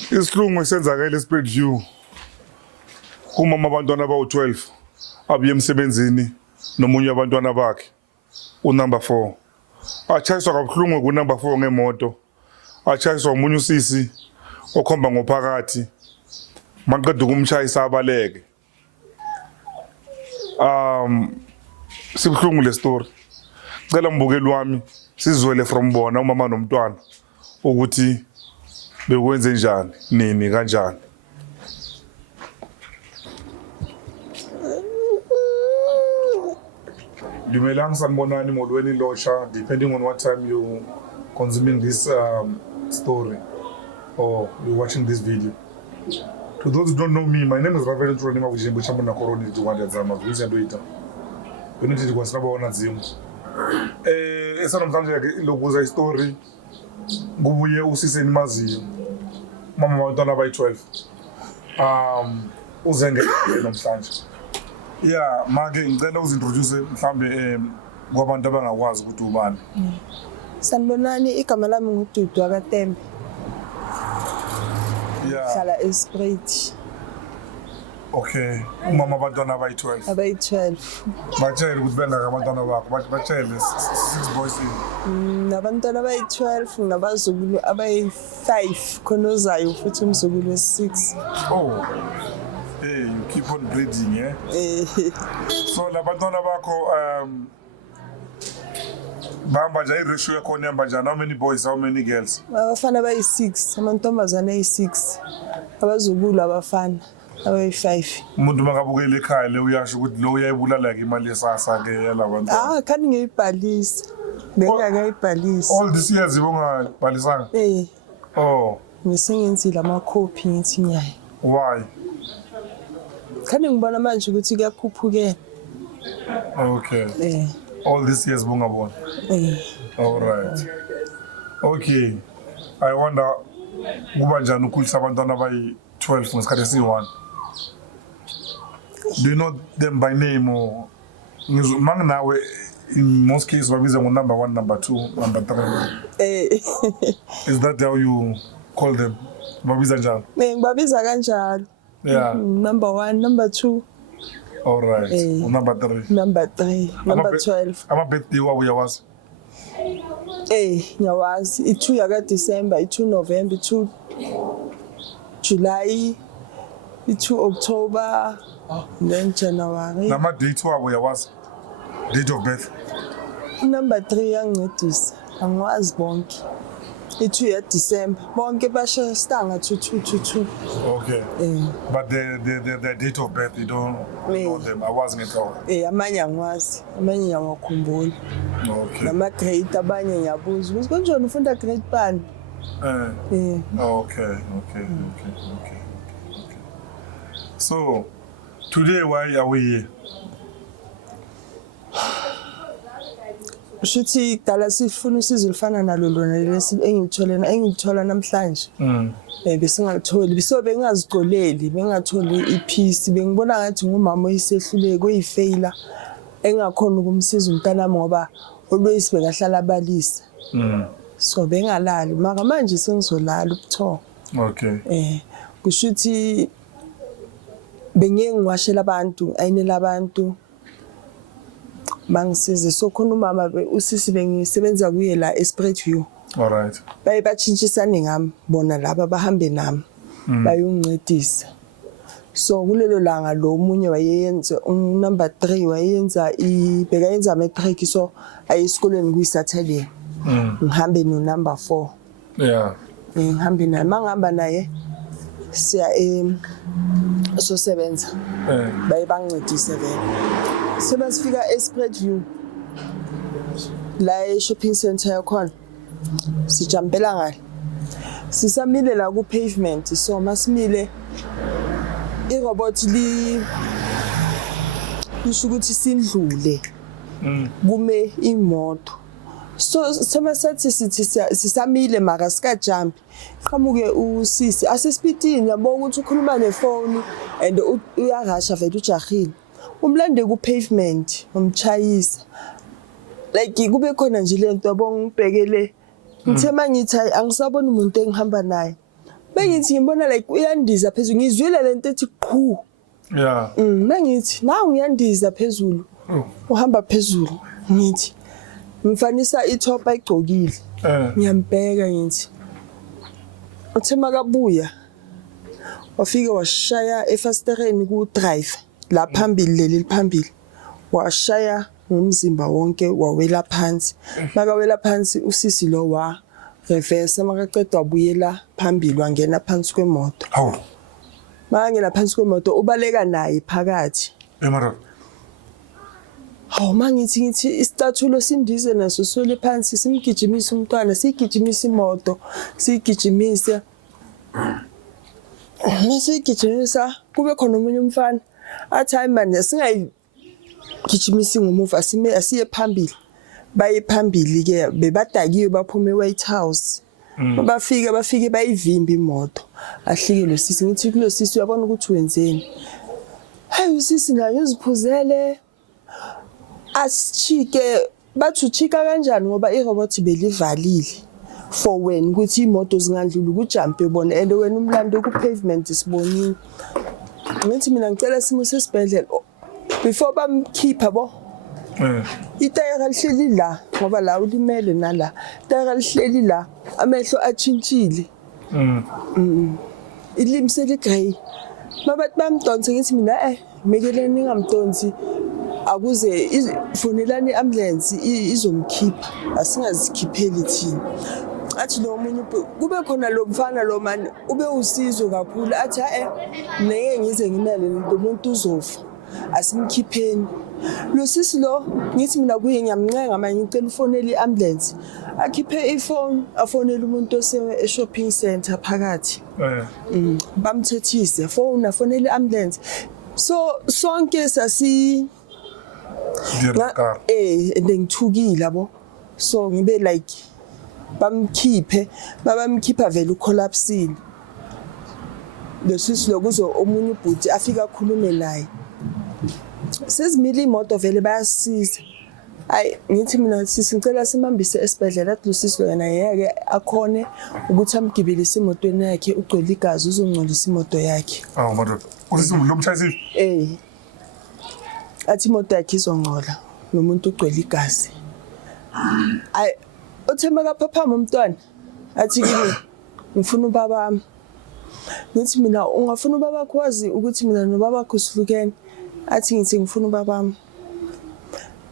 Isihlungu esenzakele Spirit View kumama abantwana abawu12 abuye emsebenzini nomunye abantwana bakhe unumber 4 achayiswa kabuhlungu kunumber 4 ngemoto achayiswa umunye usisi okhomba ngophakathi maqeda ukumshayisa abaleke sibhlungu le story cela mbukeli wami sizwele from bona umama nomntwana ukuthi bekwenze njani nini kanjani. Dumelang sanibonani molweni losha depending on what time you consuming this story or you watching this video. To those who don't know me, my name is Reverend Ronima Vujimbu Chambona Koroni Tiwanda Zama Visa Doita. We need to go snaba on Zoom. Esanamhlanje lokuza istory kubuye usise nimaziyo mama wabantwana abayi12 uzenge namhlanje. Yeah, make ngicela uzintroduce mhlambe kwabantu abangakwazi ukuthi ubani. Sanibonani, igama lami nguDudu akaTembe. Yeah. Hlala eSprit. Okay, umama abantwana abayi12. Abayi12. Batshela ukuthi bengaka abantwana bakho, batshele 6 boys in. Nabantwana abayi12 nabazukulu abayi5 khona ozayo futhi umzukulu wesi6. Oh. Hey, you keep on breeding, eh? So labantwana bakho bahamba nje i-ratio yakho ihamba njani? How many boys, how many girls? Abafana abayi6, amantombazana ayi6. Abazukulu abafana abayi5. Umuntu makabukela ekhaya le uyasho ukuthi lo uyayibulala ke imali yesasa ke yalabantwana. Khani ngiyibhalisa. Bengakayibhalisa. All this years ubungabhalisanga? Oh. Ngisengenzile ama-copy ngithi nyayi. Why? Khani ngibona manje ukuthi kuyakhuphukela. Okay. All these years bungabona. All right. Okay. I wonder kuba njani ukukhulisa abantwana abayi12 ngesikhathi esi1. Do you know them by name or manginawe in most cases babiza ngo number 1, number 2, number 3? Is that how you call them? Babiza njalo? Ngibabiza kanjalo. Yeah. Number 1, number 2. All right. Number 3. Number 3. Number 12. Ama birthday wabo uyawazi? Ngiyawazi. I2 yaka December, I2 November, I2 July, I2 October, then January. Nama date wabo uyawazi? Date of birth? Number 3 yangincedisa. Angiwazi bonke. I2 ya December. Bonke basha stanga 2222. Okay. But the date of birth you don't know them. I wasn't at all. Amanye angiwazi. Amanye ngiyawakhumbula. Okay. Nama grade abanye ngiyabuza. Ukuthi kanjani ufunda grade bani? Okay. So today why are we here? Shuthi dala sifuna usizo lufana nalo lona lesi engithola namhlanje. Besingalithola biso bengazicoleli bengatholi ipeace bengibona ngathi ngumama oyisehluleko oyifailure engakhona ukumsiza umntanami ngoba always bekahlala abalisa. So bengalali maka manje sengizolala ubuthongo. Okay. Kushuthi bengiwashela abantu ayinela abantu bangisize so khona umama usisi bengisebenza kuye la eSpirit View. All right. Bayatshintshisana ngami bona laba bahambe nami bayongincedisa. So kulelo langa lo munye wayeyenza number 3 wayeyenza bekayenza matric so ayesikoleni kuyisathele. Ngihambe no number 4. Yeah. Ngihambe naye mangihamba naye siya so sebenza. Bayibancedise vele. Sebasifika eSpirit View la shopping center yakhona sijampela ngale sisamile la ku pavement so masimile irobot lisho ukuthi sindlule kume imoto so semasethi sithi sisamile mara sika jump qhamuke usisi asespeedini yabo ukuthi ukhuluma nefone and uyarasha vele ujahile umlande ku pavement umchayisa like kube khona nje lento yabo ngibhekele ngithe mangithi angisabona umuntu engihamba naye bengithi ngibona like uyandiza phezulu ngizwile lento ethi qhu Yeah. Bengithi nawu uyandiza phezulu uhamba phezulu ngithi ngifanisa itop ayigcokile ngiyambheka ngithi uthe makabuya wafika washaya efastereni ku drive la phambili leli phambili washaya ngomzimba wonke wawela phansi makawela phansi usisi lo wa reverse makaqeda wabuyela phambili wangena phansi kwemoto Hawu. Mangena phansi kwemoto ubaleka naye phakathi Mara. Hawu mangithi isicathulo sindize naso sole phansi simgijimise umntwana sigijimise imoto sigijimise Masegijimisa kube khona umunye umfana athi hayi man singayigijimisi ngomuva asiye phambili baye phambili ke bebadakiwe baphuma eWhite House bafike bayivimba imoto ahlike lo sisi ngithi kulo sisi uyabona ukuthi wenzeni hey usisi nayo uziphuzele asichike bathu chika kanjani ngoba irobot belivalile for when ukuthi imoto zingandluli ukujump ebona and wena umlando ku pavement sibonini ngithi mina ngicela simo sesibhedlela before bamkhipha bo itayara lihleli la ngoba la ulimele nala itayara lihleli la amehlo achintshile ilimse ligrey mabathi bamdonse ngithi mina mekeleni ningamdonsi akuze ifonelani iambulance izomkhipha asingazikhipheli thina athi lo munye kube khona lo mfana lo manje ube usizo kakhulu athi neke ngize ngimele lo muntu uzofa asimkhipheni lo sisi lo ngithi mina kuye ngiyamncenga manje ngicela ufonele iambulance akhiphe ifone afonele umuntu ose shopping center phakathi bamthethise phone afonele iambulance so sonke sasi ngithukile yabo so ngibe like bamkhiphe babamkhipha vele ucollapsile lesisi lokuzo omunye ubhuti afika akhulume naye sezimile imoto vele bayasiza hayi ngithi mina sisicela simambise esibhedlela athi lusisi lo yena yeke akhone ukuthi amgibelise imotweni yakhe ugcwele igazi uzongcolisa imoto yakhe Madoda usisi lo mchayisi athi imoto yakhe izongcola nomuntu ugcwele igazi hayi uthema kaphaphama umntwana athi kimi ngifuna ubaba ngithi mina ungafuna ubaba kwazi ukuthi mina nobaba wakho sihlukene athi ngithi ngifuna ubaba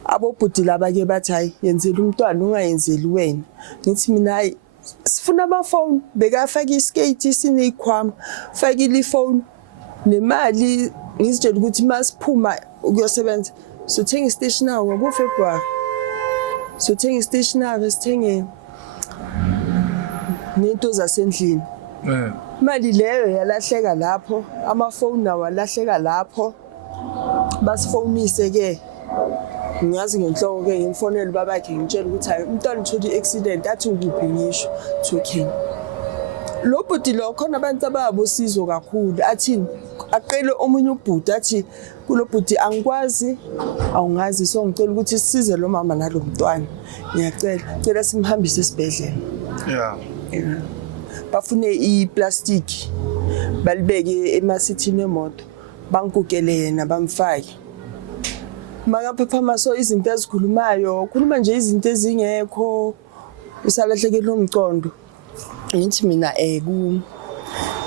abobhuti laba ke bathi hayi yenzela umntwana ungayenzeli wena ngithi mina hayi sifuna amafoni bekafaka iskate sineyikhwama fakile ifone nemali ngizitshela ukuthi masiphuma ukuyosebenza sothenga istationery ngoba uFebruary sothenga istationery sithenge nento zasendlini imali leyo yalahleka lapho amafoni nawo alahleka lapho basifonise ke ngiyazi ngenhloko ke ngimfonela babakhe ngitshela ukuthi hayi umntwana uthole iaccident athi ukuphi ngisho okay lo bhuti lo khona abantu ababosizo kakhulu athi aqele omunye ubhuti athi kulo bhuti angikwazi awungazi so ngicela ukuthi sisize lo mama nalo mntwana ngiyacela simhambise esibhedlela bafune iplastic balibeke emasithini emoto bankukele yena bamfake makaphaphama so izinto ezikhulumayo khuluma nje izinto ezingekho usalahlekela umcondo ngithi mina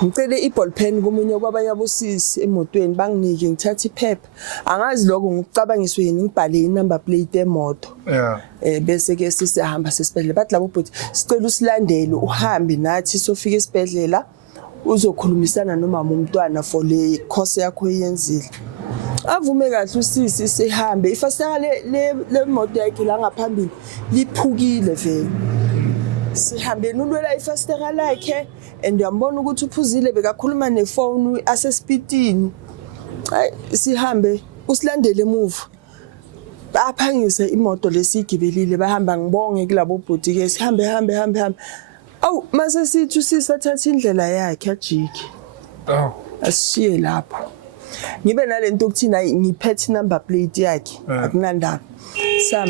ngicele iball pen komunye kwabanye abosisi emotweni banginike ngithatha iphepha angazi lokho ngokucabangiswe yini ngibhale inumber plate emoto bese ke sisihamba sesibhedlela bathi labo bhuti sicela usilandele uhambe nathi sofika esibhedlela uzokhulumisana nomama umntwana for le course yakho yenzile avume kahle usisi sihambe ifasitela le moto yakhe la ngaphambili liphukile vele sihambe nulwela ifasitela lakhe and uyambona ukuthi uphuzile bekakhuluma nefone asespeedini hayi sihambe usilandele emuva baphangise imoto lesigibelile bahamba ngibonge kulabo bhuti ke sihambe awu mase sithi usisathatha indlela yakhe ajike asishiye lapho ngibe nalento ukuthina ngiphethe number plate yakhe akunandaba sam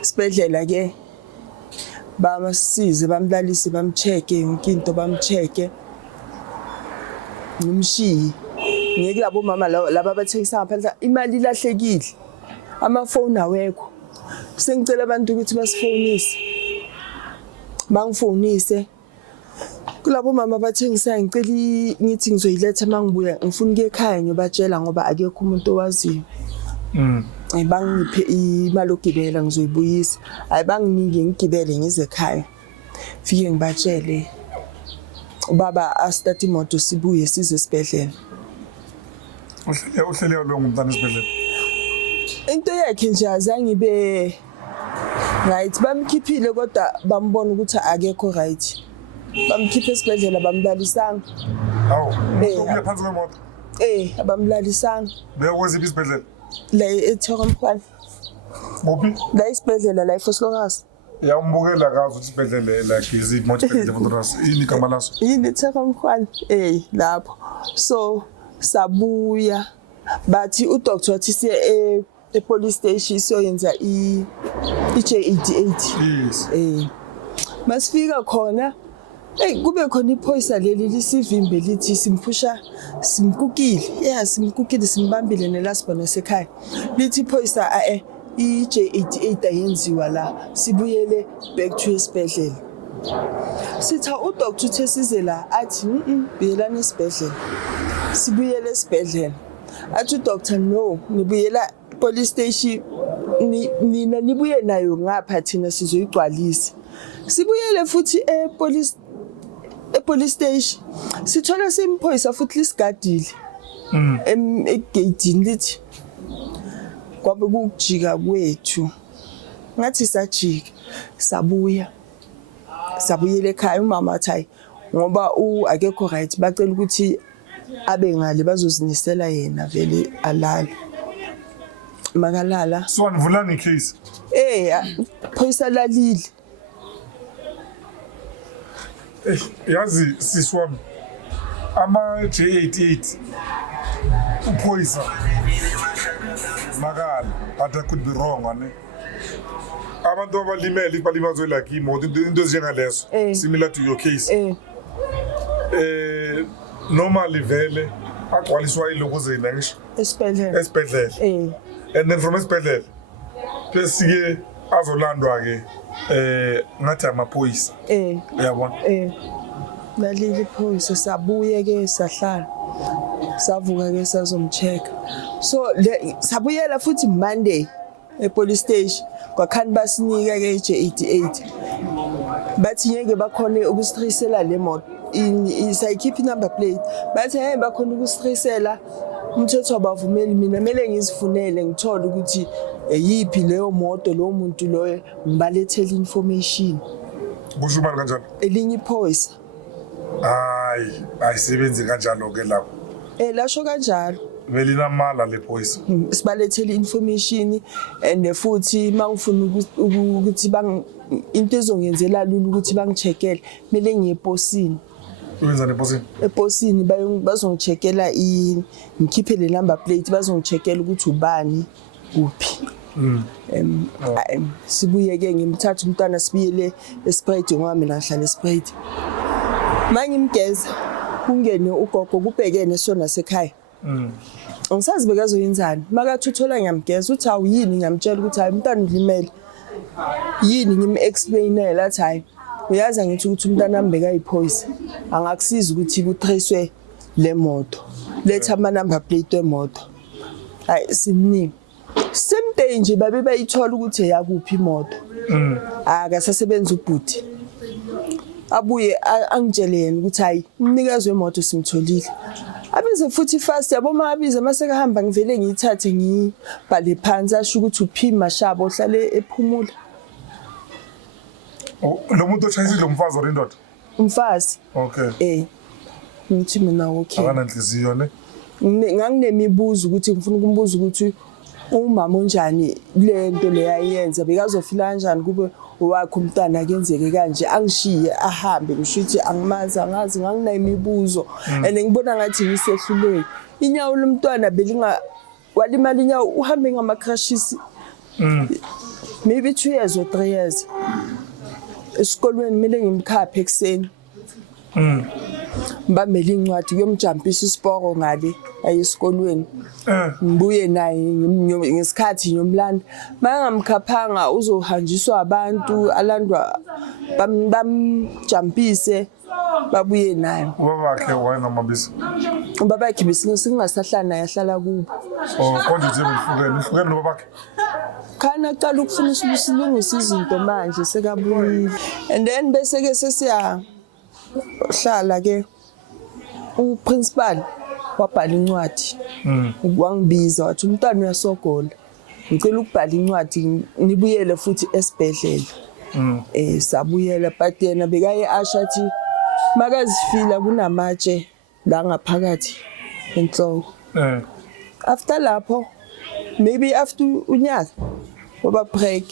sibedlela ke bamasize bamlalise bamcheke yonke into bamcheke ngimshiye ngeke labo mama laba abathengisa ngaphandle imali ilahlekile amafoni awekho sengicela abantu ukuthi basifonise bangifonise kulabo mama abathengisa ngicela ngithi ngizoyiletha mangibuya ngifuna ukuya ekhaya ngiyobatshela ngoba akekho umuntu owaziyo ayibangiphe imali ogibela ngizoyibuyisa ayibanginike ngigibele ngize ekhaya fike ngibatshele ubaba astart imoto sibuye size esibhedlela uhlele lo ngumntana esibhedlela into yakhe nje azange ibe right bamkhiphile kodwa bambona ukuthi akekho right bamkhiphe esibhedlela bamlalisanga hawo uya phansi kwemoto abamlalisanga beyokwenziphi isibhedlela la eThokomkhwana bophi la isibhedlela la eFoslokas yambukela kazi ukuthi isibhedlela la gizi moto isibhedlela Fontras yini igama laso yini eThokomkhwana lapho so sabuya bathi udoctor wathi siye police station siyoyenza i-J88 yes masifika khona kube khona iphoyisa leli lisivimbe lithi simphusha simkukile simkukile simbambile nelasibona sekhaya lithi iphoyisa i-J88 ayenziwa la sibuyele back to esibhedlela sitha udoctor uthe size la athi buyelani esibhedlela sibuyele esibhedlela athi udoctor no nibuyela police station nina nibuye nayo ngapha thina sizoyigcwalisa sibuyele futhi police station sithola simphoyisa futhi lisigadile egate lithi kwabe kujika kwethu ngathi sajika sabuyela ekhaya umama athi ngoba akekho right bacela ukuthi abe ngale bazozinisela yena vele alala makalala so anivulani case phoyisa lalile yazi siswami ama J88 uphoyisa makala but I could be wrong ane abantu abalimele balimazwe like imoto into ezingalezo similar to your case normally vele agcwaliswa ilokuzena ngisho esibhedlela and then from esibhedlela bese azolandwa ke ngathi amaphoyisa uyabona laleli phoyisa sabuye ke sahlala savuka ke sazomcheck so sabuyela futhi Monday epolice station kwakhani basinika ke i-J88 bathi ngeke bakhona ukusitrisela le moto isayikhiphi number plate bathi hey bakhona ukusitrisela umthetho abavumeli mina mele ngizifunele ngithola ukuthi yipi leyo moto lo muntu loyo ngibalethele information kusho manje kanjalo elinye iphoyisa ayisebenzi kanjalo ke lapho lasho kanjalo velina mala le phoyisa sibalethele information and futhi mangifuna ukuthi into ezongenzela lula ukuthi bangicheckele mele ngiye eposini wenzani eposini eposini bazongicheckela ngikhiphe le number plate bazongicheckela ukuthi ubani kuphi sibuye ke ngimthatha umntwana sibiyele esprite ngoba mina ngihlala esprite mangimgeza kungene ugogo kubhekene sona sekhaya ngisazi bekazoyenzani makathuthola ngiyamgeza uthi awuyini ngiyamtshela ukuthi hayi umntwana ulimele yini ngim-explainela athi hayi uyazi ngithi ukuthi umntwana wami bekayiphoyisa angakusiza ukuthi kutracewe le moto letha ama-number plate wemoto hayi simningi same day nje babe bayithola ukuthi yakuphi imoto akasasebenza ubhuti abuye angitshele yena ukuthi hayi umnikazi wemoto simtholile abize futhi fast yabo mabize masekahamba ngivele ngiyithathe ngibhale phansi asho ukuthi uphi mashabo ohlale ephumula lo muntu ochayisile umfazi or indoda umfazi okay ngithi mina okay akana inhliziyo ne nganginemibuzo ukuthi ngifuna ukumbuza ukuthi umama onjani le nto leyayenza bekazofila kanjani kube wakho umntana kenzeke kanje angishiye ahambe kusho ukuthi angimazi angazi nganginayo imibuzo and ngibona ngathi ngisehluleke inyawo lomntwana belinga walimala inyawo uhambe ngama crashes maybe 2 years or 3 years esikolweni mina ngimkhaphe ekseni ngibambele incwadi kuyomjumpisa isiporo ngale ayesikolweni ngibuye naye ngesikhathi ngiyomlanda mangamkhaphanga uzohanjiswa abantu alandwa bamjumpise babuye naye ubabakhe wayengamabisi ubabakhe besingasahlala naye ahlala kubo konje nje nihlukene nobabakhe khana aqala ukufuna usilungisa izinto manje sekabuyile and then bese ke sesiya hlala ke uprincipal wabhala incwadi wangibiza wathi umntwana uyasogola ngicela ukubhala incwadi nibuyele futhi esibhedlela sabuyela but yena bekaye asha athi makazifila kunamatshe la ngaphakathi enhloko after lapho maybe after unyaka ngoba break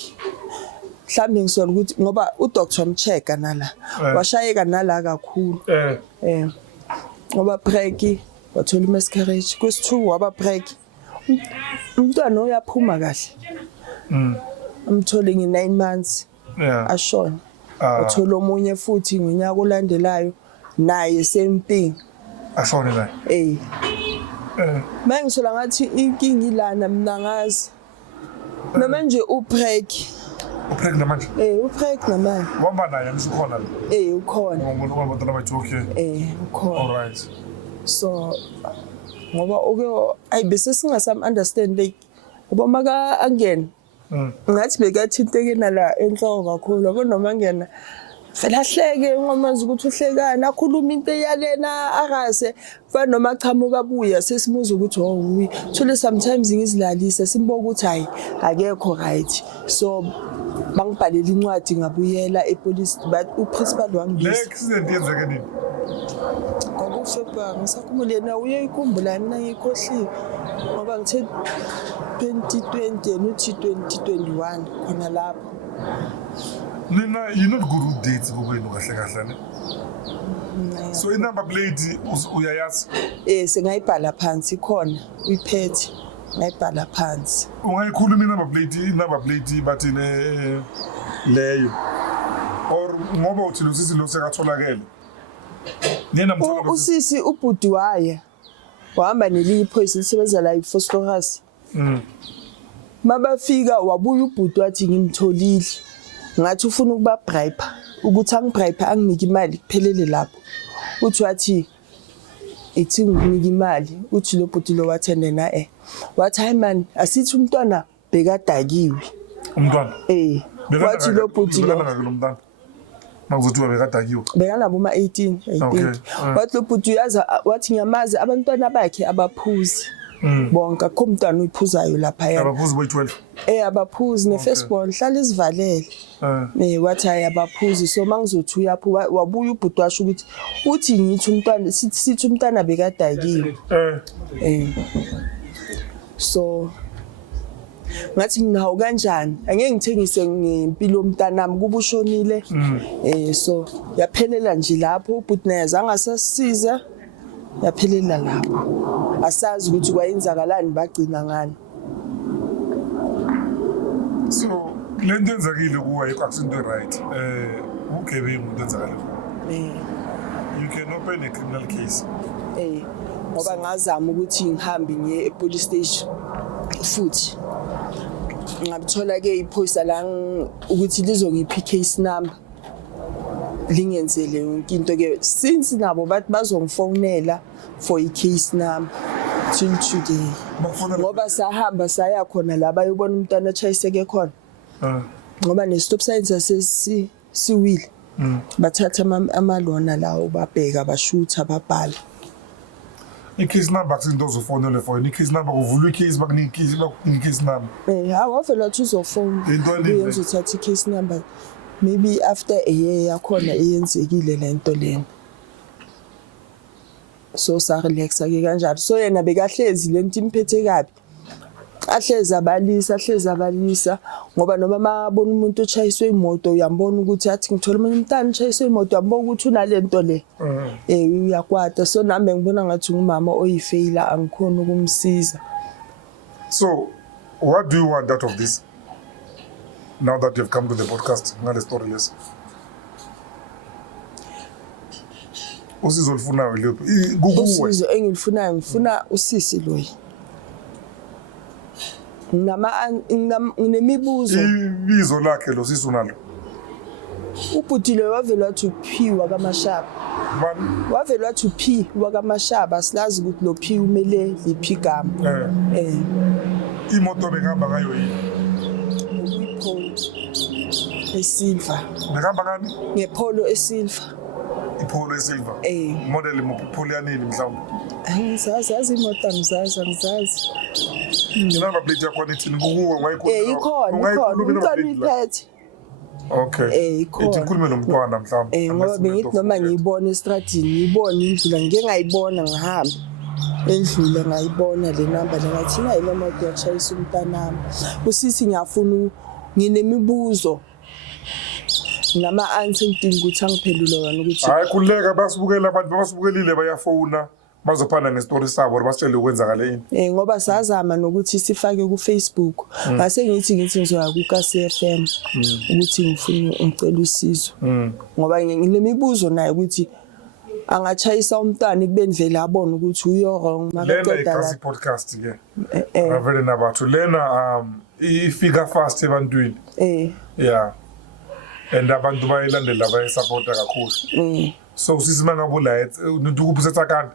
mhlawumbe ngisola ukuthi ngoba udoctor wamchecka nala washayeka nala kakhulu ngoba break wathola miscarriage kwesi2 waba break umntwana uyaphuma kahle umthole nge9 months ashona wathola omunye futhi ngonyaka olandelayo naye same thing ashone la mangisola ngathi inkingi ilana mina ngazi noma nje ubreak namanje ubreak namanje wamba naye nisukhona la ukhona umuntu wabantwana bajoke ukhona all right so ngoba ayi bese singasam understand like ngoba maka angena ngathi bekathinteke nala enhloko kakhulu yabo noma ngena vela hleke ngomazi ukuthi uhlekana akhuluma into eyalena akase fa noma chamuka buya sesibuza ukuthi uyi thule sometimes ngizilalisa simboka ukuthi hayi akekho right so bangibhalela incwadi ngabuyela epolice but uprincipal wangibiza le accident yenzeke nini ngokufebruary ngisakhumule na uyayikhumbula mina ngikhohliwe ngoba ngithe 2020 nothi 2021 khona lapho nina you not good with dates ngokwenu kahle kahle ne so inumber plate uyayazi sengayibhala phansi khona uyiphethe ngayibhala phansi ungayikhuluma inumber plate bathine leyo or ngoba uthi lo sisi lo sekatholakele nina mthola usisi ubhudi waye wahamba nelinye iphoyisa lisebenza la iphosphorus mabafika wabuya ubhudi wathi ngimtholile ngathi ufuna ukuba bribe ukuthi angibribe anginike imali kuphelele lapho uthi wathi ithi nginika imali uthi lo bhuti lo wathende na wathi hayi man asithi umntwana bekadakiwe umntwana wathi lo bhuti lo umntwana makuzothi bekadakiwe bekanabo ma 18 I think wathi lo bhuti uyaza wathi ngiyamazi abantwana bakhe abaphuzi bonke akho umntwana uyiphuzayo lapha yena abaphuzi boy12 abaphuzi ne-firstborn hlala isivalele wathi hayi abaphuzi so mangizothi uyapho wabuya ubhuti washo ukuthi uthi ngithi umntwana sithi umntwana bekadakiwe so ngathi nginawo kanjani angeke ngithengise ngempilo yomntanami kuba ushonile so yaphelela nje lapho ubhuti naye zangasasiza yaphelela lapho asazi ukuthi kwayenzakalani bagcina ngani so lento enzakile kuwe akusinto right ugebengu into enzakale you can open a criminal case ngoba ngazama ukuthi ngihambe ngiye epolice station futhi ngabithola ke iphoyisa la ukuthi lizongiphi case number lingenzele yonke into ke since nabo bathi bazongifonela for i-case number till today ngoba sahamba saya khona la bayobona umntwana achayiseke khona ngoba ne-stop signs asesiwile bathatha amalona lawo babheka bashutha babhala i-case number akusinto ozofonele for yona i-case number kuvulwa i-case bakunika i-case number awavela wathi uzofona uyenzothatha i-case number maybe after a year yakhona eyenzekile lento lena so sarelaxa ke kanjalo so yena bekahlezi lento imphethe kabi ahlezi abalisa ngoba noma mabona umuntu ochayiswe imoto uyambona ukuthi athi ngithola umuntu umntana ochayiswe imoto uyambona ukuthi unalento le uyakwata so nami ngibona ngathi ngumama oyifailure angikhona ukumsiza. So what do you want out of this now that you've come to the podcast ngale story lesi? usizo olufunayo luphi kukuwe usizo engilifunayo ngifuna usisi loyi nginemibuzo ibizo lakhe lo sisi unalo ubhutile wavela wathi P wakamashaba man wavela wathi P wakamashaba silazi ukuthi lo P umele liphi igama imoto bekahamba ngayo yini ngepolo esilver bekahamba ngani ngepolo esilver ipolo esilver model ipolo yanini mhlawumbe ngizazi imoto ngizazi inamba plate yakho nithi kukuwe ikhona umntwana uyiphethe okay ikhona ithi khulume nomntwana mhlawumbe ngoba bengithi noma ngiyibona estradini ngiyibona indlela ngeke ngayibona ngihamba endlule ngayibona le number ngathi na ile moto yashayisa umntanami usisi ngiyafuna nginemibuzo nama answer ngidinga ukuthi angiphendule wona ukuthi hayi kuleka basibukela abantu basibukelile bayafona bazophana ngestory sabo basitshele ukwenzakala yini ngoba sazama nokuthi sifake ku Facebook ngase ngithi ngizoya ku KCFM ukuthi ngifuna ngicela usizo ngoba nginemibuzo naye ukuthi angachayisa umntwana kubeni vele abone ukuthi uyo wrong makaqeda la podcast ke avele nabathu lena ifika fast ebantwini yeah and abantu bayilandela bayisupporta kakhulu so usisima ngabula ukuphusetha kanti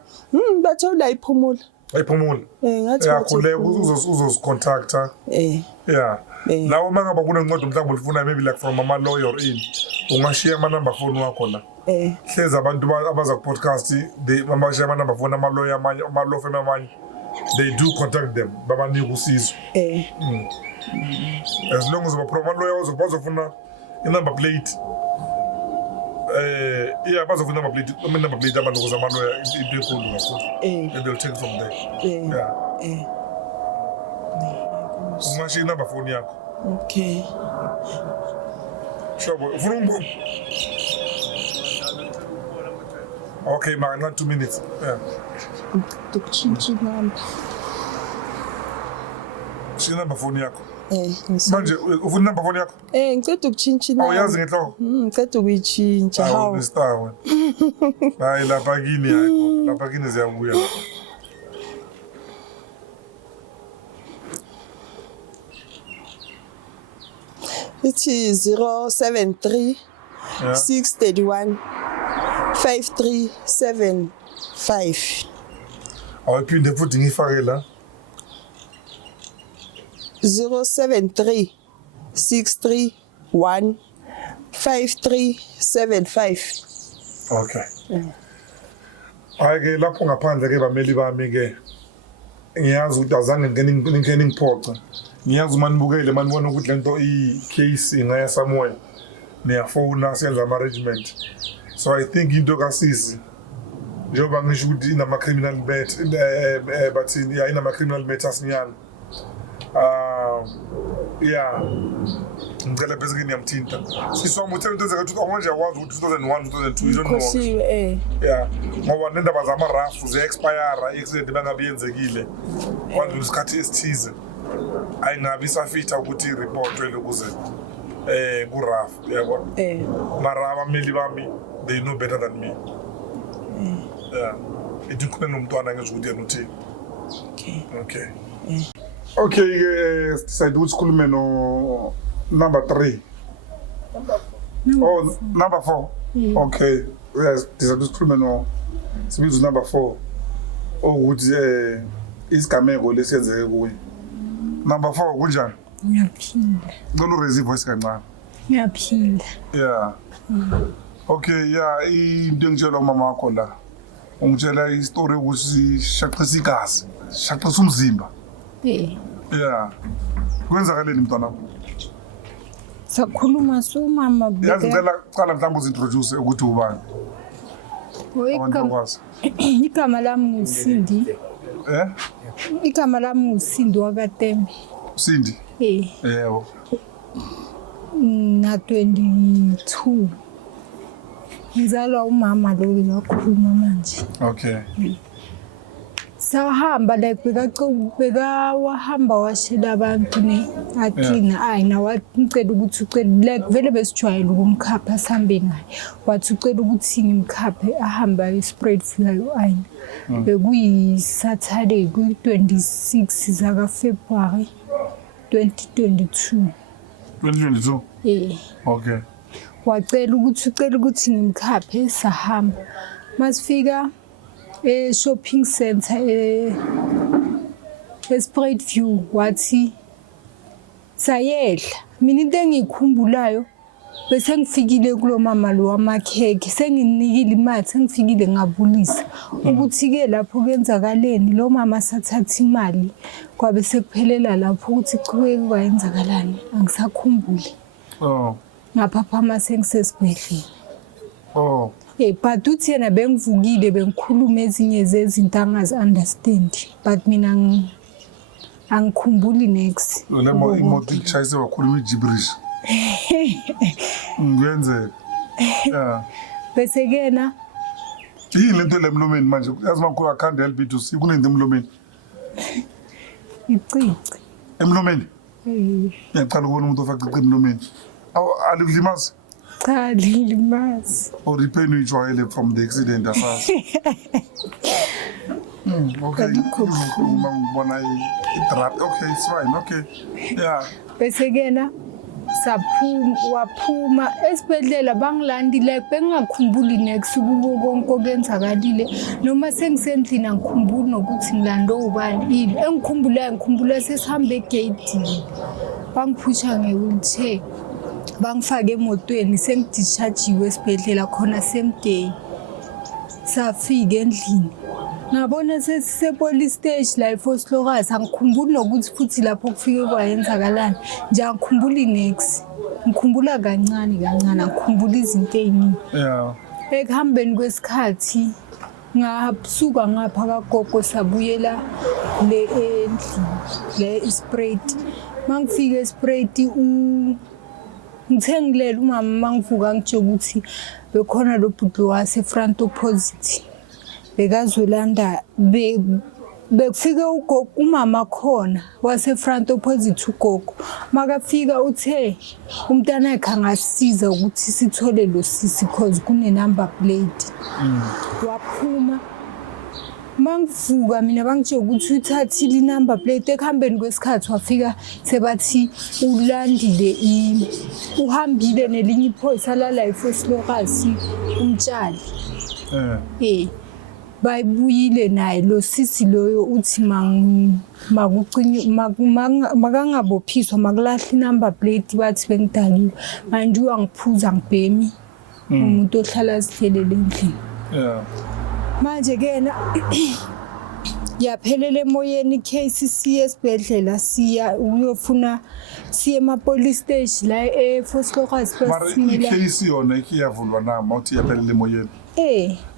bathola iphumula ngathi yakhuleka uzosicontacta yeah lawo mangaba kunencwadi mhlawumbe ulifuna maybe like from ama lawyer in ungashiya ama number phone wakho la hleza abantu abaza ku podcast bashiya ama number phone ama lawyer amanye ama law firm amanye they do contact them babanika usizo as long as ama lawyer bazofuna number plate yeah bazofuna number plate abantu ukuze ama lawyer into enkulu kakhulu and they'll take from there ungashiya number phone yakho okay Shobo, ufuna umbona? Okay, man, not 2 minutes. Yeah. Tukuchinchi number. Shina number phone yakho. Manje ufuna number phone yakho? Ngicela ukuchinchi number. Awuyazi ngenhloko? Ngicela ukuyichintsha. Hawu, star wena. Hayi lapha kini hayi, lapha kini ziyabuya. It is 073 631 5375. Awuphinde futhi ngifake la. 073 631 5375. Okay. Ayike lapho ngaphandle ke bameli bami ke. Ngiyazi ukuthi azange ngene ngiphoqa. Ngiyazi manibukele manibona ukuthi lento i-case ingaya somewhere niyafona siyenza ama-arrangement so I think into kasisi njengoba ngisho ukuthi inama-criminal bathini ya inama-criminal matters nyana yeah ngicela bese ngiyamthinta sisoma uthela into ezeka manje akwazi ukuthi 2001 2002 you don't know yeah ngoba nendaba zama-rafu ze-expire i-accident bangabe yenzekile kwanza isikhathi esithize ayingabi safitha ukuthi i-reportwe ukuze ku-RAF yabona mara abameli bami they know better than me yeah ithi khona nomntwana ngisho ukuthi yena uthini okay ke decide ukuthi sikhulume no number 3 number 4 okay yes decide ukuthi sikhulume no sibiza number 4 ukuthi isigameko lesenzeke kuye number 4 kunjani ngiyaphinda ngolo raise voice kancane ngiyaphinda yeah okay yeah into engitshela umama wakho la ungitshela istory ukuthi shaqisa igazi shaqisa umzimba yeah kwenzakaleni mntwana sakhuluma somama yazi ngicela mhlawumbe uzintroduce ukuthi ubani igama lami nguSindi igama lami nguSindi wakaTembe Cindy yebo na 22 ngizalwa umama lo wakhuluma manje okay sahamba like beka wahamba washela abantu ne athina ayina wacela ukuthi ucela like vele besijwayele ukumkhapha sambe naye wathi ucela ukuthi ngimkhaphe ahamba i-spread fuel ayina bekuyi Saturday ku-26 zaka February 2022 Okay. Wacela ukuthi ngimkhaphe sahamba masifika shopping center Spruit View wathi sayehla mina into engikhumbulayo bese ngifikile kulo mama lo wamakheke senginikile imali sengifikile ngabulisa ukuthi ke lapho kwenzakaleni lo mama sathatha imali kwabe sekuphelela lapho ukuthi kuchubeke kwayenzakalani angisakhumbuli ngaphaphama sengisesibhedlela but uthi yena bengivukile bengikhuluma ezinye zezinto angazi-understand but mina angikhumbuli next lemo imoto ichayise wakhuluma igibberish ngiyenzeka bese kena yini lento lemlomeni manje yazi makhulu I can't help it to see kunento emlomeni icici emlomeni ngiyaqala ukubona umuntu ofaka icici emlomeni alikulimazi cha lilimazi or ipain uyijwayele from the accident asazi okay ngibona i-drop okay it's fine okay yeah bese kena waphuma esibhedlela bangilandile bengingakhumbuli next kuko konke okwenzakalile noma sengisendlini angikhumbuli nokuthi ngilando ubani ini ngikhumbula sesihambe egate bangiphusha nge-wheelchair bangifake emotweni sengidischargiwe esibhedlela khona same day safika endlini ngabona sesisepolice stage la eFoslokazi angikhumbuli nokuthi futhi lapho kufike kwayenzakalani nje angikhumbuli next ngikhumbula kancane angikhumbula izinto eziningi ekuhambeni kwesikhathi ngasuka ngapha kagogo sabuyela le endlini le Spruit mangifika eSpruit ngithengilela umama mangivuka ngitsho ukuthi bekhona lo bhuti wase front opposite bekazolanda bekufika ugogo umama khona wase front opposite ugogo makafika uthe umntana wakhe angasiza ukuthi sithole lo sisi because kune number plate waphuma mangivuka mina bangitsho ukuthi uthathile number plate ekuhambeni kwesikhathi wafika sebathi ulandile uhambile nelinye iphoyisa la eFoslokazi umtshali bayibuyile naye lo sisi loyo uthi makangabophiswa makulahla number plate bathi bengidakiwe manje uwangiphuza ngibhemi umuntu ohlala sithelele endlini manje kena yaphelela emoyeni case siye esibhedlela siya uyofuna siye emapolice station la eFoslokazi basimela case yona ikiyavulwa na mawuthi yaphelela emoyeni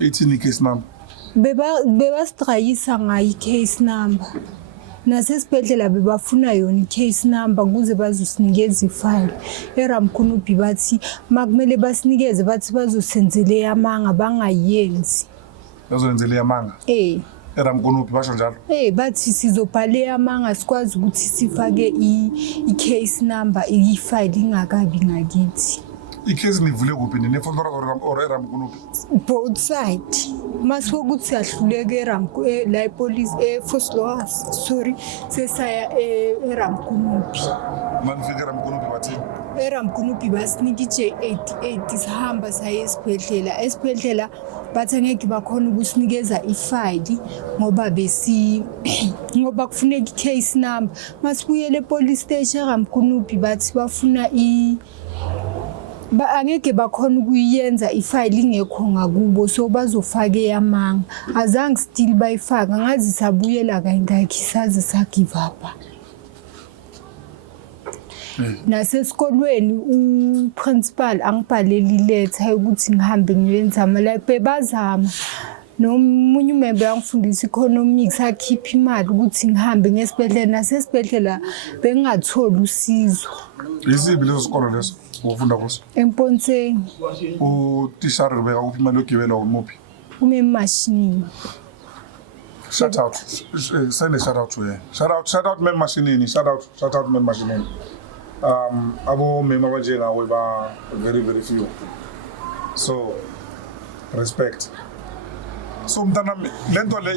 ithini case number bebasidrayisa ngayo i-case number nasesibhedlela bebafuna yona i-case number ukuze bazosinikeza ifile eRamkunupi bathi makumele basinikeze bathi bazosenzela eyamanga bangayenzi bazosenzela eyamanga eRamkunupi basho njalo bathi sizobhala eyamanga sikwazi ukuthi sifake i-case number ifile ingakabi ngakithi icase nivule kuphi neFoslokazi or eRamkunupi both side masikuthi siyahluleka la epolice eFoslokazi sorry sesaya eRamkunupi manifika eRamkunupi bathini eRamkunupi basinika i-J88 sihamba saye esibhedlela bathi angeke bakhona ukusinikeza ifile ngoba kufuneka i-case number masibuyele epolice station eRamkunupi bathi bafuna angeke bakhona ukuyenza ifile ingekho ngakubo so bazofaka eyamanga azange still bayifaka ngazi sabuyela kangaki saze sagive up nasesikolweni uprincipal angibhaleli letter ukuthi ngihambe ngiyenza like bebazama nomunye umembe angifundisa economics akhipha imali ukuthi ngihambe ngesibhedlela nasesibhedlela bengatholi usizo isibi leso sikolo leso ufunda kuso eMpontsheni utishara ubeka kuphi imali yogibela umuphi umemashini Shout out. Send a shout out to her. Shout out men machinini. Shout out men machinini. Abo mema wajena weba very few. So respect. So mntana lento le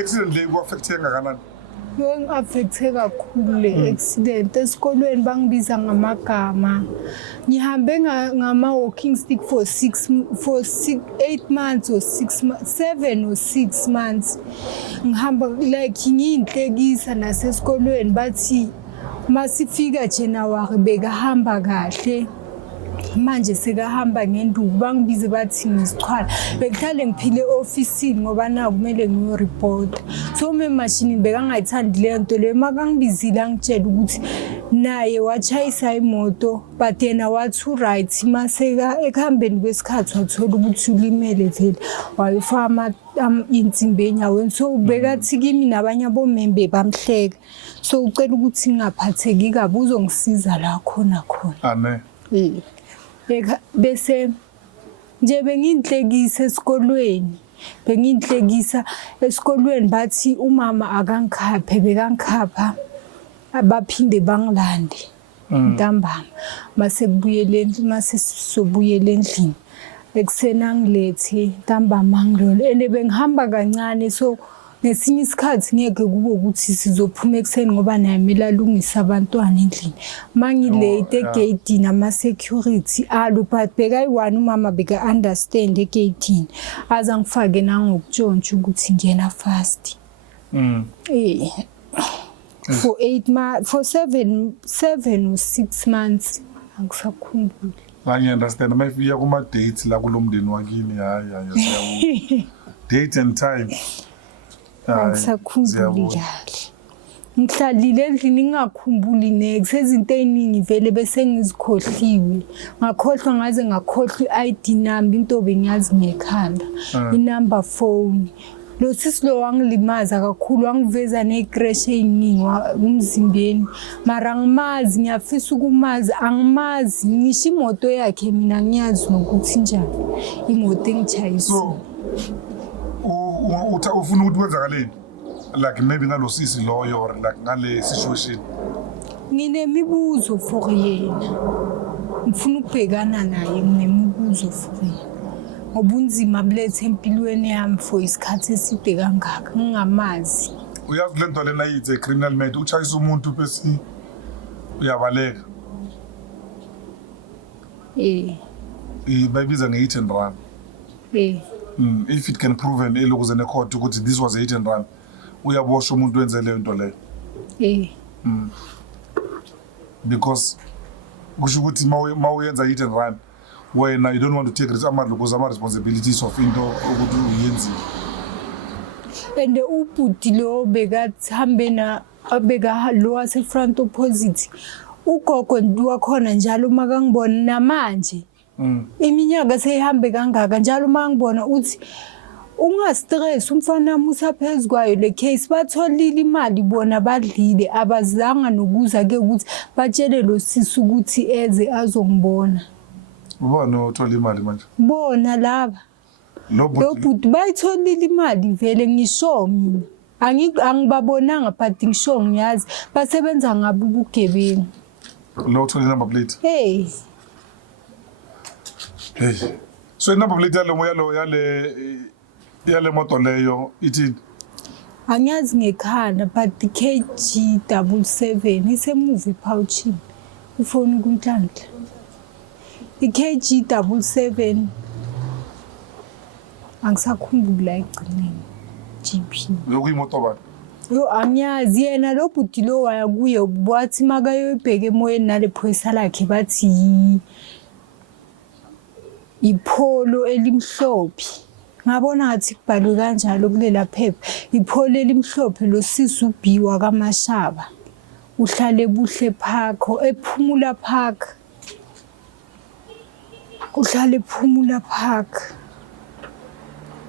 accident le ku affect ngakanani? Affecte kakhulu le accident esikolweni bangibiza ngamagama ngihambe ngama walking stick for 8 months or 7 or 6 months ngihamba like ngiyinhlekisa nasesikolweni bathi masifika January bekahamba kahle manje sekahamba ngenduku bangibize bathi ngisichwala bekuhlale ngiphile office ngoba na kumele ngiyo report so machine bekangayithandi lento le makangibizile angitshela ukuthi naye wachayisa imoto but yena wathi right maseka ekuhambeni kwesikhathi wathola ukuthi ulimele vele wayofama insimbi enyaweni so bekathi kimi nabanye abomembe bamhleka so ucela ukuthi ngingaphatheki kabi uzongisiza la khona Amen. Bese nje benginhlekisa esikolweni bathi umama akangikhaphe bekangikhapha abaphinde bangilande ntambama mase sobuyele endlini ekusena ngilethe ntambama ngilole ende bengihamba kancane so nesinye isikhathi ngeke kube ukuthi sizophuma ekseni ngoba naye mela lungisa abantwana endlini mangilate egate nama security but bekayi1 umama beka understand egate aza ngifake nangokutshontsha ukuthi ngena fast for 8 months for 7 or 6 months angisakhumbuli I understand mayifika kuma dates la kulomndeni wakini hayi date and time angisakhumbuli kahle ngihlalile endlini ngingakhumbuli next ezinto eziningi vele bese ngizikhohliwe ngakhohlwa ngaze ngakhohlwa iID number into bengiyazi ngekhanda inumber phone lo sisi lo wangilimaza kakhulu wangiveza necrash eyiningi umzimbeni mara ngimazi ngiyafisa ukumazi angimazi ngisho imoto yakhe mina ngiyazi nokuthi njani imoto engichayisa so ufuna ukuthi kwenzakaleni like maybe ngalo sisi loyo or like ngale situation nginemibuzo for yena ngifuna ukubhekana naye nginemibuzo for yena ngobunzima bulethe empilweni yami for isikhathi eside kangaka ngingamazi uyazi lento lena yize criminal matter uchayisa umuntu bese uyabaleka bayibiza nge-hit and run if it can prove and elokuze necourt ukuthi this was a hit and run uyaboshwa umuntu wenze leyo nto leyo because kusho ukuthi mawuyenza hit and run wena you don't want to take responsibilities of into ukuthi uyenzile and ubhuti lo bekahambe na abeka lo wase front opposite ugogo wakhona njalo makangibona namanje iminyaka seyihambe kangaka njalo mangibona uthi ungastress umfana wami usaphezukwayo le case batholile imali bona badlile abazanga nokuza ke ukuthi batshele lo sisi ukuthi eze azongibona ubona uthola imali manje bona laba lo bhuti bayitholile imali vele ngisho mina angibabonanga but ngisho ngiyazi basebenza ngabo ubugebengu lo uthola number plate hey so number plate yale moto leyo ithini angiyazi ngekhanda but KG77 isemuvi pouchini ifoni kunhlanhla iKG77 angisakhumbula egcineni GP lokuyimoto bani yo angiyazi yena lo bhuti lo waya kuye wathi makayoyibheka emoyeni nale phoyisa lakhe bathi ipholo elimhlophe ngabona ngathi kubhalwe kanjalo kulela phepha ipholo elimhlophe lo sisi ubhiwa kaMashaba uhlale buhle phakho ephumula park uhlale ephumula park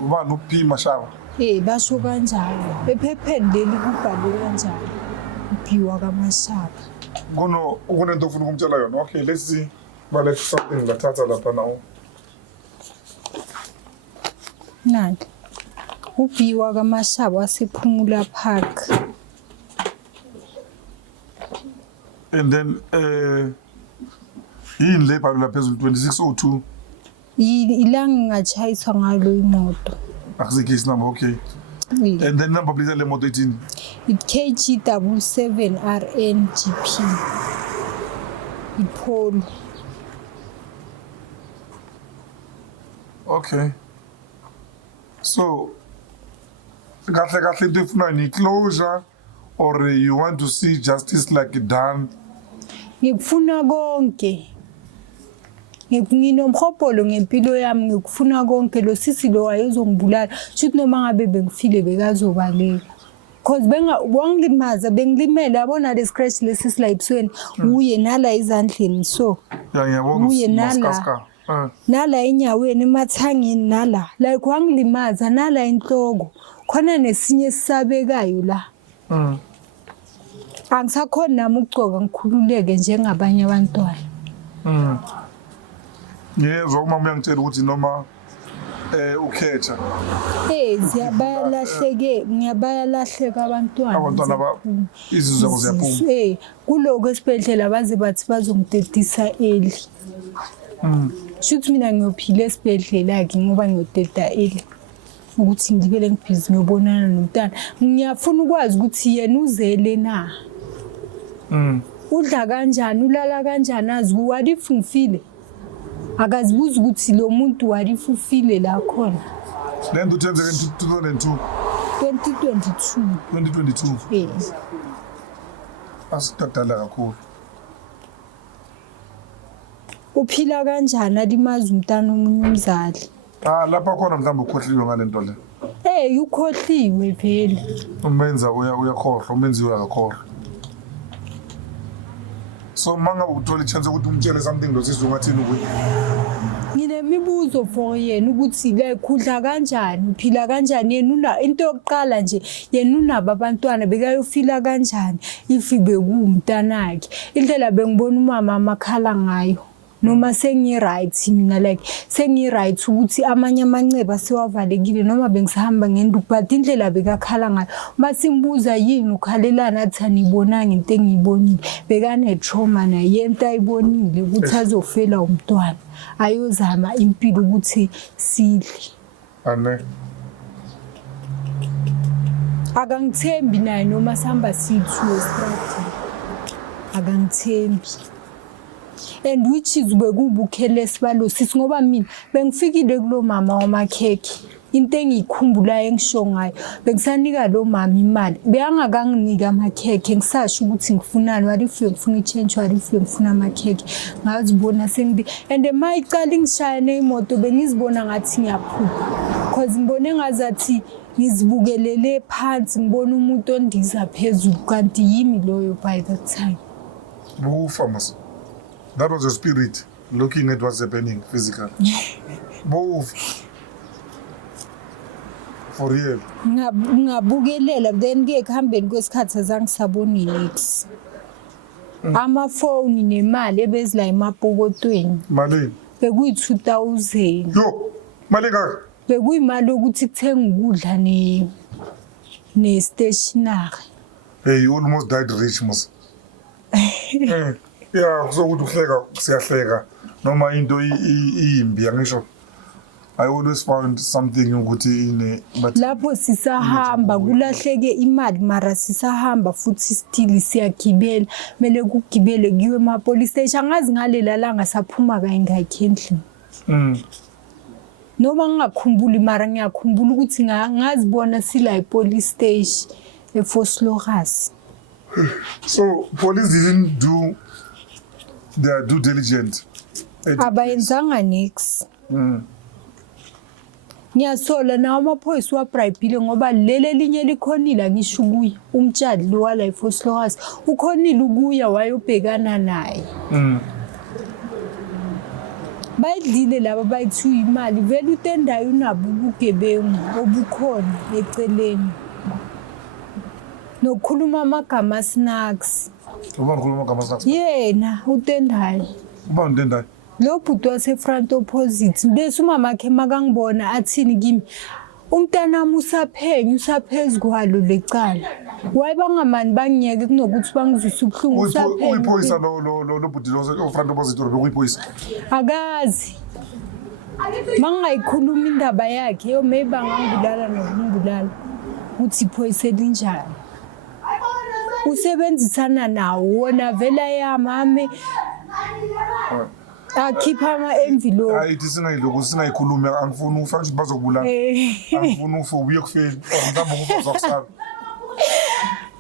ubani uphi Mashaba basho kanjalo ephepheni leli kubhalwe kanjalo ubhiwa kaMashaba kunento ufuna ukumtshela yona okay let's see let's something ngathatha lapha nawo Nandi. Ubiwa kaMashaba wasePhumula Park. And then yini le bhalula phezulu 2602 Ilanga ngachayiswa ngalo imoto. akusikho case number, okay. And then number plate le moto ithini? It KG77RNGP. Ipolo. Okay. So kahle into efuna ni closure or you want to see justice like done? Ngikufuna konke. Nginomhopolo ngempilo yami ngikufuna konke lo sisi lo wayezongibulala futhi noma ngabe bengifile bekazobaleka because wangilimaza bengilimele yabona le scratch lesi la ebusweni uye nala izandleni so ngiyabona uye nala enyaweni emathangeni nala like wangilimaza nala inhloko khona nesinye sisabekayo la angisakhona nami ukugcoka ngikhululeke njengabanye abantwana. Yezwa umama uyangitshela ukuthi noma ukhetha. Ngiyabalahleka abantwana. Abantwana izizwe zabo ziyaphuma. Kuloko esibhedlela baze bathi bazongidedisa eli. Shuthi mina ngiyophila esibhedlela ke ngoba ngiyodeda eli. Ukuthi ngibele ngibhizi ngiyobonana nomntana. Ngiyafuna ukwazi ukuthi yena uzele na. Udla kanjani, ulala kanjani azi what if ngifile? Akazibuza ukuthi lo muntu what if ufile la khona. Then to 2022. 2022. Yes. Asidadala kakhulu. Uphila kanjani alimaza umntana omunye umzali? Lapha khona mhlawumbe ukhohliwe ngalento le. Ukhohliwe phela. Umenza uyakhohlwa, umenziwe akakhohlwa. So manga uthola ichance ukuthi umtshele something lo sizwe ngathini ukuthi nginemibuzo for yena ukuthi like udla kanjani uphila kanjani yena into yokuqala nje yena unabo abantwana bekayofila kanjani ifi bekumntanakhe indlela bengibona umama amakhala ngayo noma sengi-right mina like sengi-right ukuthi amanye amanceba sewavalekile noma bengisahamba ngenduku but indlela bekakhala ngayo masimbuza yini ukhalelana athi anibonanga into engiyibonile bekane-trauma naye yento ayibonile ukuthi azofela umntwana ayozama impilo ukuthi sidle akangithembi naye noma sihamba sithu estrati akangithembi. And which is bekubukhele sibalo sisi ngoba mina bengifikile kulo mama wamakhekhe into engiyikhumbulayo engisho ngayo bengisanika lo mama imali beyangakanginika amakhekhe ngisasho ukuthi ngifunani what if ngifuna i-change what if ngifuna amakhekhe ngazibona and mayicala ingishaya neimoto bengizibona ngathi ngiyaphupha because ngibone ngazathi ngizibukelele phansi ngibona umuntu ondiza phezulu kanti yimi loyo by that time. Famous. That was your spirit looking at what's happening physically. Both. For real. Ngabukelela then ke kuhambeni kwesikhathi azangisaboni nix. Amafoni nemali ebezila emapokotweni. Mali. Bekuyi-2000. Yo, mali ngaka. Bekuyimali ukuthi kuthenga ukudla ne stationery. Hey, you almost died rich, mos. Yeah, so ukuthi uhleka siyahleka noma into imbi angisho. I always found something ukuthi lapho sisahamba kulahleke imali mara sisahamba futhi still siyagibela mele kugibele kiwe ema police station angazi ngalela la ngasaphuma kayingakhe endlini. Noma ngingakhumbuli mara ngiyakhumbula ukuthi ngazibona sila police station eFoslogas. So police didn't do their due diligence. Abayenzanga nix. Ngiyasola nawo amaphoyisa wabribile ngoba lele linye likhonile ngisho kuye umtshali lo wala eFoslogas ukhonile ukuya wayobhekana naye. Bayidlile laba bayithu imali vele utendayo unabo ubugebengu obukhona eceleni. Nokukhuluma amagama snacks. Uba ngikhuluma amagama snacks? Yena utendayo. Uba utendayo? Lo bhuti wase front opposite bese umama wakhe makangibona athini kimi umntanami usaphezulu kwalo lecala wayebangamani bangiyeke kunokuthi bangizwise ubuhlungu uyiphoyisa lo bhuti lo front opposite bekuyiphoyisa akazi mangayikhuluma indaba yakhe yo maybe angangibulala nokumbulala uthi iphoyisa elinjani usebenzisana nawo wona vela yamame akhipha ama-envelope hayi thi singayikhulumi angifuni ufa ukuthi bazokubulala angifuni ufa ubuye kufeni mhlawumbe ukufa uzakusaba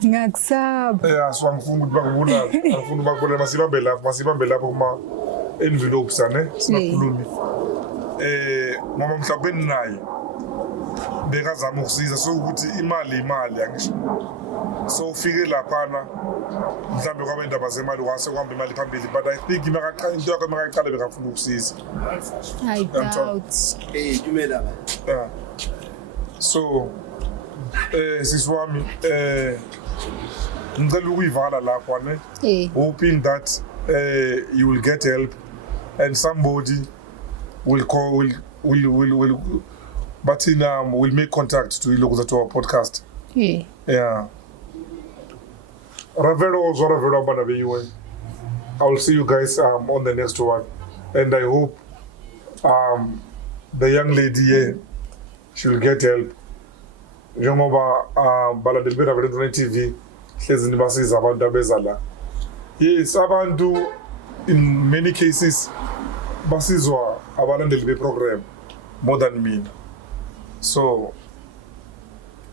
ngakusaba so angifuni ukuthi bakubulala angifuni bakubulala masibambe lapho kuma-envelopes singakhulumi ngoba mhlawumbe naye bekazama ukusiza so ukuthi imali angisho so ufike laphana mhlawumbe kwaba indaba zemali kwase kuhamba imali phambili but I think into yakho makaqala bekafuna ukusiza I doubt dumela ba so siswami ngicela ukuyivala lapha hoping that you will get help and somebody will call will but we'll make contact to look at our podcast. Yeah. Ravelo Banabe. I will see you guys on the next one. And I hope the young lady here, she will get help. Njengoba baladelbera abantwana TV hlezi nibasiza abantu abezala. Yes, abantu in many cases basizwa abalandeli be-program more than mina. So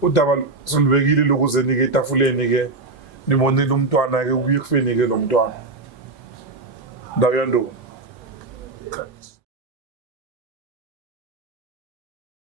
udaba solubekile lokuze nike etafuleni ke nimonile umntwana ke ubuye kufeni ke lo mntwana. Ndawuyando.